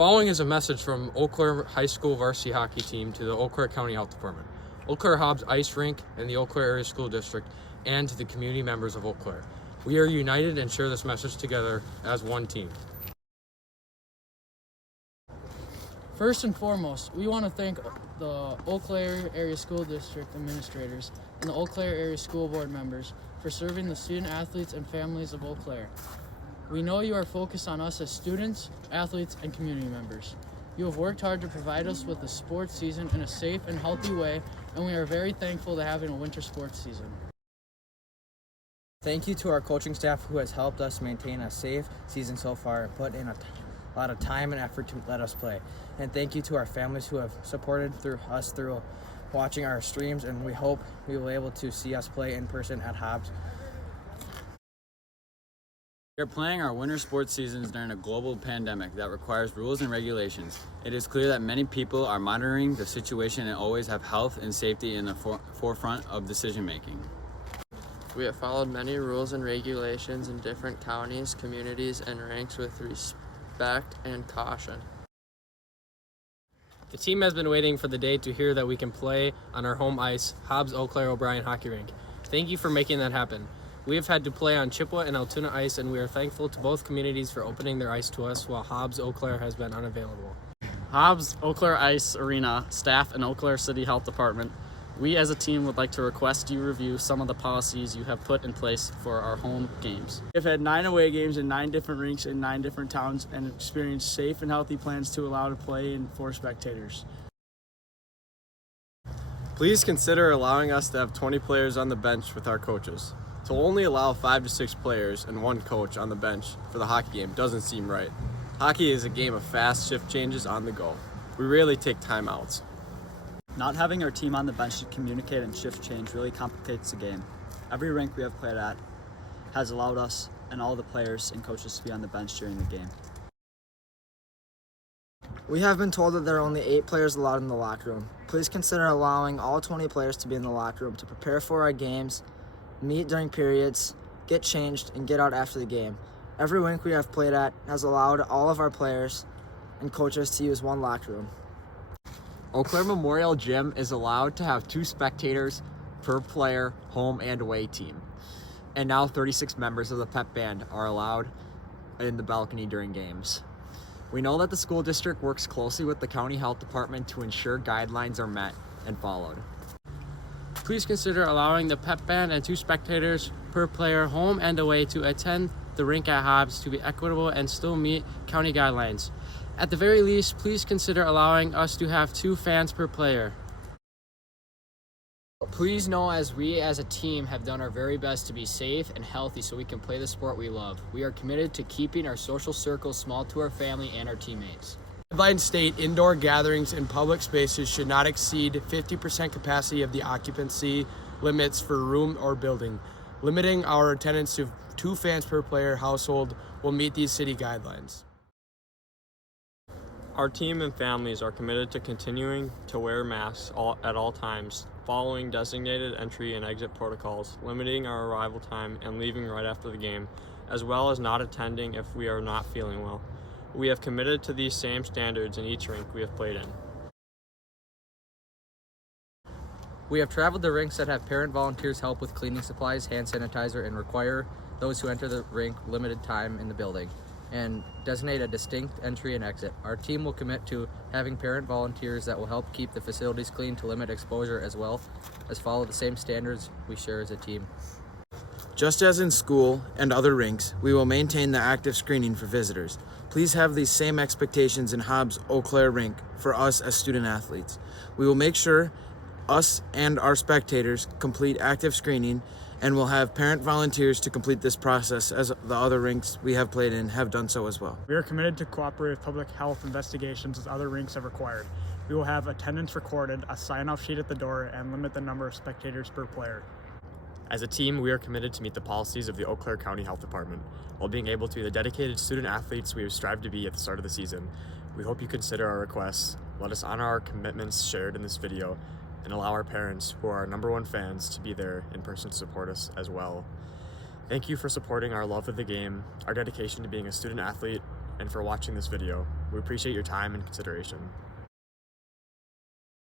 Following is a message from Eau Claire High School varsity hockey team to the Eau Claire County Health Department, Eau Claire Hobbs Ice Rink, and the Eau Claire Area School District, and to the community members of Eau Claire. We are united and share this message together as one team. First and foremost, we want to thank the Eau Claire Area School District administrators and the Eau Claire Area School Board members for serving the student athletes and families of Eau Claire. We know you are focused on us as students, athletes, and community members. You have worked hard to provide us with a sports season in a safe and healthy way, and we are very thankful to having a winter sports season. Thank you to our coaching staff who has helped us maintain a safe season so far and put in a lot of time and effort to let us play. And thank you to our families who have supported us through watching our streams, and we hope we will be able to see us play in person at Hobbs. We are playing our winter sports seasons during a global pandemic that requires rules and regulations. It is clear that many people are monitoring the situation and always have health and safety in the forefront of decision making. We have followed many rules and regulations in different counties, communities, and ranks with respect and caution. The team has been waiting for the day to hear that we can play on our home ice, Hobbs Eau Claire O'Brien Hockey Rink. Thank you for making that happen. We have had to play on Chippewa and Altoona ice, and we are thankful to both communities for opening their ice to us while Hobbs Eau Claire has been unavailable. Hobbs Eau Claire Ice Arena staff and Eau Claire City Health Department, we as a team would like to request you review some of the policies you have put in place for our home games. We've had 9 away games in 9 different rinks in 9 different towns and experienced safe and healthy plans to allow to play and for spectators. Please consider allowing us to have 20 players on the bench with our coaches. To only allow 5 to 6 players and 1 coach on the bench for the hockey game doesn't seem right. Hockey is a game of fast shift changes on the go. We rarely take timeouts. Not having our team on the bench to communicate and shift change really complicates the game. Every rink we have played at has allowed us and all the players and coaches to be on the bench during the game. We have been told that there are only 8 players allowed in the locker room. Please consider allowing all 20 players to be in the locker room to prepare for our games, meet during periods, get changed, and get out after the game. Every rink we have played at has allowed all of our players and coaches to use one locker room. Eau Claire Memorial Gym is allowed to have 2 spectators per player, home and away team. And now 36 members of the pep band are allowed in the balcony during games. We know that the school district works closely with the county health department to ensure guidelines are met and followed. Please consider allowing the pep band and 2 spectators per player, home and away, to attend the rink at Hobbs to be equitable and still meet county guidelines. At the very least, please consider allowing us to have 2 fans per player. Please know as we as a team have done our very best to be safe and healthy so we can play the sport we love. We are committed to keeping our social circles small to our family and our teammates. Guidelines state indoor gatherings in public spaces should not exceed 50% capacity of the occupancy limits for room or building. Limiting our attendance to 2 fans per player household will meet these city guidelines. Our team and families are committed to continuing to wear masks at all times, following designated entry and exit protocols, limiting our arrival time and leaving right after the game, as well as not attending if we are not feeling well. We have committed to these same standards in each rink we have played in. We have traveled to rinks that have parent volunteers help with cleaning supplies, hand sanitizer, and require those who enter the rink limited time in the building and designate a distinct entry and exit. Our team will commit to having parent volunteers that will help keep the facilities clean to limit exposure, as well as follow the same standards we share as a team. Just as in school and other rinks, we will maintain the active screening for visitors. Please have these same expectations in Hobbs Eau Claire Rink for us as student athletes. We will make sure us and our spectators complete active screening, and we'll have parent volunteers to complete this process as the other rinks we have played in have done so as well. We are committed to cooperate with public health investigations as other rinks have required. We will have attendance recorded, a sign-off sheet at the door, and limit the number of spectators per player. As a team, we are committed to meet the policies of the Eau Claire County Health Department while being able to be the dedicated student athletes we have strived to be at the start of the season. We hope you consider our requests, let us honor our commitments shared in this video, and allow our parents, who are our #1 fans, to be there in person to support us as well. Thank you for supporting our love of the game, our dedication to being a student athlete, and for watching this video. We appreciate your time and consideration.